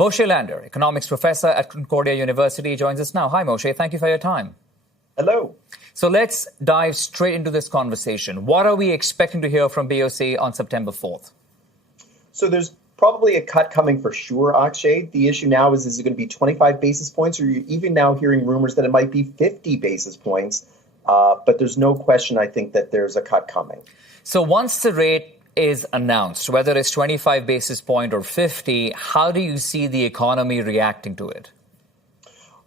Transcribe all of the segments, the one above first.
Moshe Lander, economics professor at Concordia University, joins us now. Hi, Moshe. Thank you for your time. Hello. So let's dive straight into this conversation. What are we expecting to hear from BOC on September 4th? So there's probably a cut coming for sure, Akshay. The issue now is it going to be 25 basis points, or you're even now hearing rumors that it might be 50 basis points? But there's no question, I think, that there's a cut coming. So once the rate is announced, whether it's 25 basis point or 50, how do you see the economy reacting to it?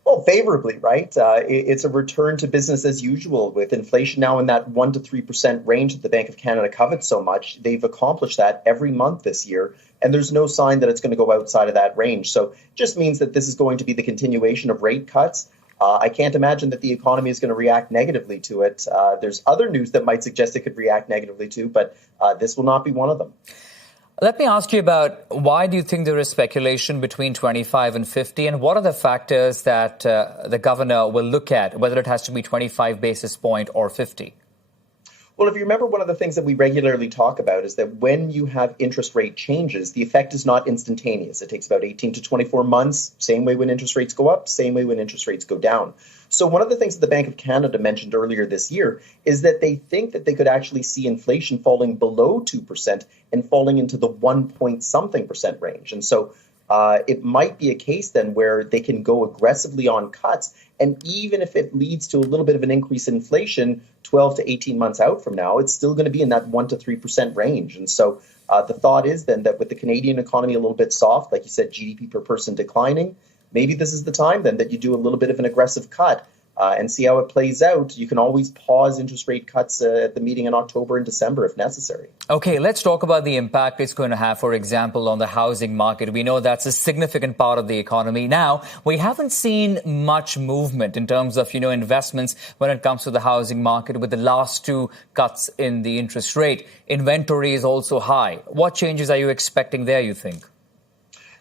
Well, favorably, right? It's a return to business as usual with inflation now in that 1% to 3% range that the Bank of Canada covets so much. They've accomplished that every month this year, and there's no sign that it's going to go outside of that range. So it just means that this is going to be the continuation of rate cuts. I can't imagine that the economy is going to react negatively to it. There's other news that might suggest it could react negatively too, but this will not be one of them. Let me ask you about why do you think there is speculation between 25 and 50, and what are the factors that the governor will look at, whether it has to be 25 basis point or 50? Well, if you remember, one of the things that we regularly talk about is that when you have interest rate changes, the effect is not instantaneous. It takes about 18 to 24 months, same way when interest rates go up, same way when interest rates go down. So one of the things that the Bank of Canada mentioned earlier this year is that they think that they could actually see inflation falling below 2% and falling into the 1-point-something% range. And so it might be a case then where they can go aggressively on cuts. And even if it leads to a little bit of an increase in inflation 12 to 18 months out from now, it's still going to be in that 1% to 3% range. And so the thought is then that with the Canadian economy a little bit soft, like you said, GDP per person declining, maybe this is the time then that you do a little bit of an aggressive cut and see how it plays out. You can always pause interest rate cuts at the meeting in October and December if necessary. Okay, let's talk about the impact it's going to have, for example, on the housing market. We know that's a significant part of the economy. Now, we haven't seen much movement in terms of, investments when it comes to the housing market with the last two cuts in the interest rate. Inventory is also high. What changes are you expecting there, you think?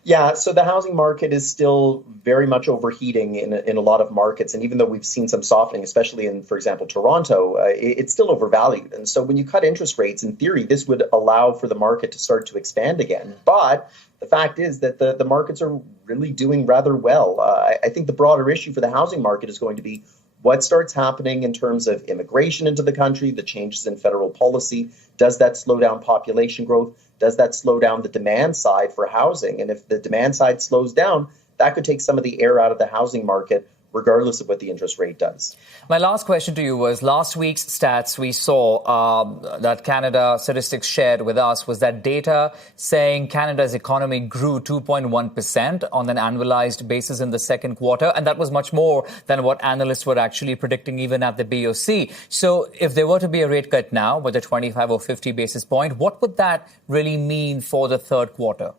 Yeah, so the housing market is still very much overheating in a lot of markets. And even though we've seen some softening, especially in, for example, Toronto, it's still overvalued. And so when you cut interest rates, in theory, this would allow for the market to start to expand again. But the fact is that the markets are really doing rather well. I think the broader issue for the housing market is going to be what starts happening in terms of immigration into the country, the changes in federal policy. Does that slow down population growth? Does that slow down the demand side for housing? And if the demand side slows down, that could take some of the air out of the housing market, regardless of what the interest rate does. My last question to you was last week's stats we saw that Canada Statistics shared with us was that data saying Canada's economy grew 2.1% on an annualized basis in the second quarter. And that was much more than what analysts were actually predicting even at the BOC. So if there were to be a rate cut now, whether 25 or 50 basis point, what would that really mean for the third quarter?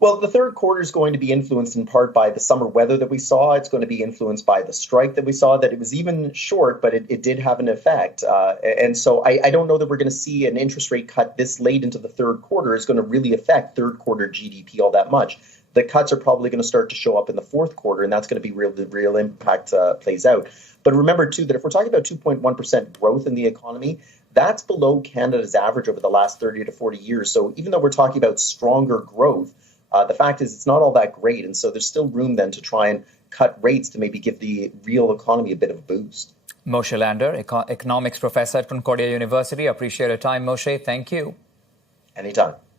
Well, the third quarter is going to be influenced in part by the summer weather that we saw. It's going to be influenced by the strike that we saw, that it was even short, but it did have an effect. And so I don't know that we're going to see an interest rate cut this late into the third quarter is going to really affect third quarter GDP all that much. The cuts are probably going to start to show up in the fourth quarter, and that's going to be the real impact plays out. But remember, too, that if we're talking about 2.1% growth in the economy, that's below Canada's average over the last 30 to 40 years. So even though we're talking about stronger growth, the fact is it's not all that great. And so there's still room then to try and cut rates to maybe give the real economy a bit of a boost. Moshe Lander, economics professor at Concordia University. Appreciate your time, Moshe. Thank you. Anytime.